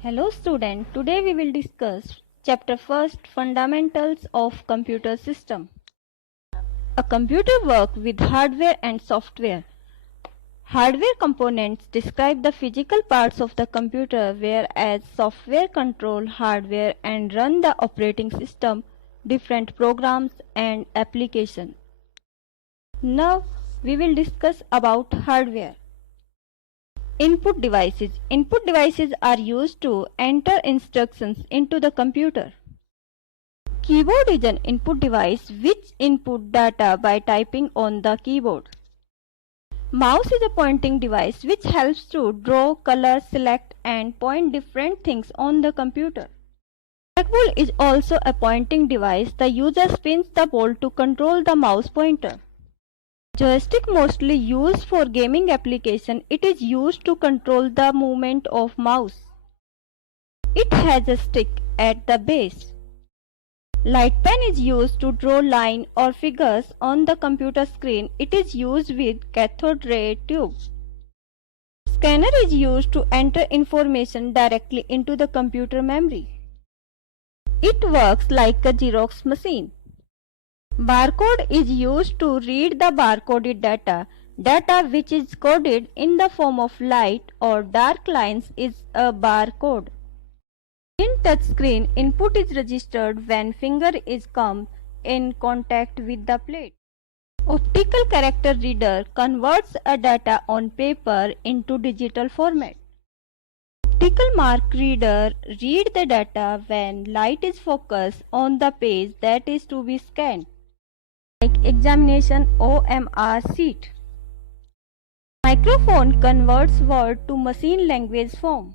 Hello student, today we will discuss chapter first Fundamentals of Computer System. A computer works with hardware and software. Hardware components describe the physical parts of the computer, whereas software control hardware and run the operating system, different programs and applications. Now we will discuss about hardware. Input devices. Input devices are used to enter instructions into the computer. Keyboard is an input device which input data by typing on the keyboard. Mouse is a pointing device which helps to draw, color, select and point different things on the computer. Trackball is also a pointing device. The user spins the ball to control the mouse pointer. Joystick mostly used for gaming application. It is used to control the movement of mouse. It has a stick at the base. Light pen is used to draw line or figures on the computer screen. It is used with cathode ray tube. Scanner is used to enter information directly into the computer memory. It works like a Xerox machine. Barcode is used to read the barcoded data. Data which is coded in the form of light or dark lines is a barcode. In touchscreen, input is registered when finger is come in contact with the plate. Optical character reader converts a data on paper into digital format. Optical mark reader read the data when light is focused on the page that is to be scanned, like examination OMR sheet. Microphone converts word to machine language form.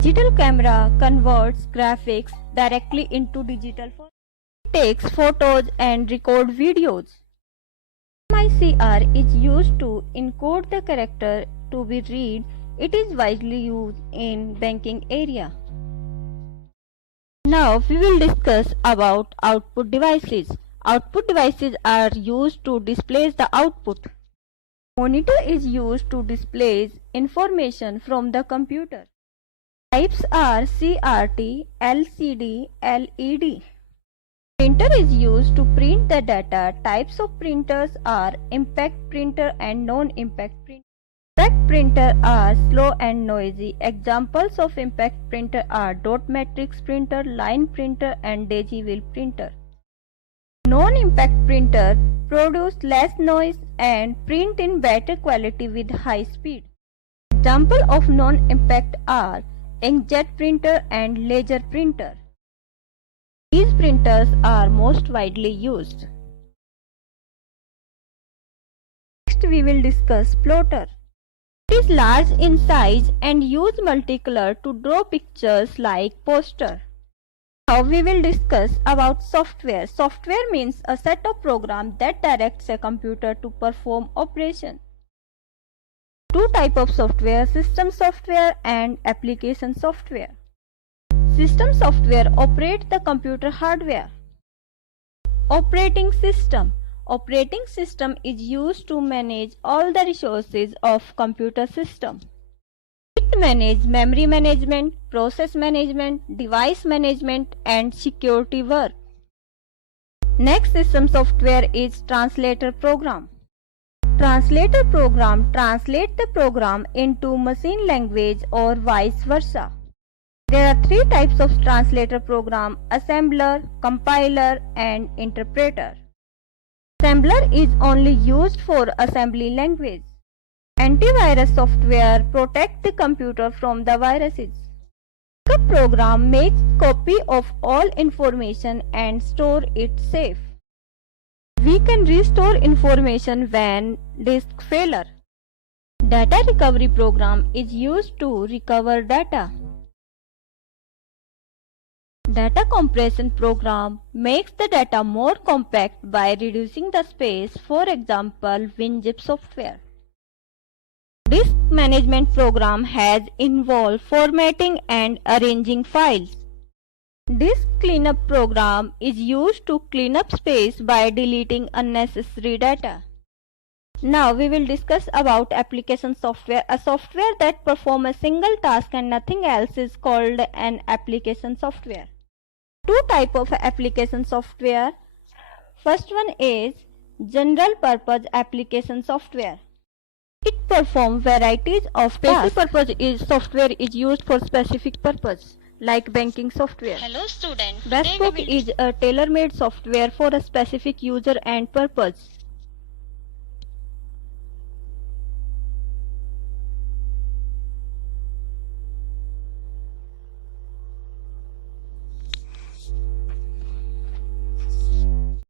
Digital camera converts graphics directly into digital form. It takes photos and record videos. MICR is used to encode the character to be read. It is widely used in banking area. Now we will discuss about output devices. Output devices are used to display the output. Monitor is used to display information from the computer. Types are CRT, LCD, LED. Printer is used to print the data. Types of printers are impact printer and non-impact printer. Impact printer are slow and noisy. Examples of impact printer are dot matrix printer, line printer and daisy wheel printer. Non-impact printer produce less noise and print in better quality with high speed. Example of non-impact are inkjet printer and laser printer. These printers are most widely used. Next we will discuss plotter. It is large in size and use multicolor to draw pictures like poster. Now we will discuss about software. Software means a set of programs that directs a computer to perform operation. Two types of software, system software and application software. System software operates the computer hardware. Operating system. Operating system is used to manage all the resources of computer system. It manages memory management, process management, device management and security work. Next system software is translator program. Translator program translates the program into machine language or vice versa. There are three types of translator program: assembler, compiler and interpreter. Assembler is only used for assembly language. Antivirus software protects the computer from the viruses. Backup program makes copy of all information and store it safe. We can restore information when disk failure. Data recovery program is used to recover data. Data compression program makes the data more compact by reducing the space, for example WinZip software. Disk management program has involved formatting and arranging files. Disk cleanup program is used to clean up space by deleting unnecessary data. Now we will discuss about application software. A software that performs a single task and nothing else is called an application software. Two types of application software. First one is general purpose application software. It performs varieties of tasks. Special purpose software is used for specific purpose, like banking software. Hello student. Bespoke is a tailor-made software for a specific user and purpose.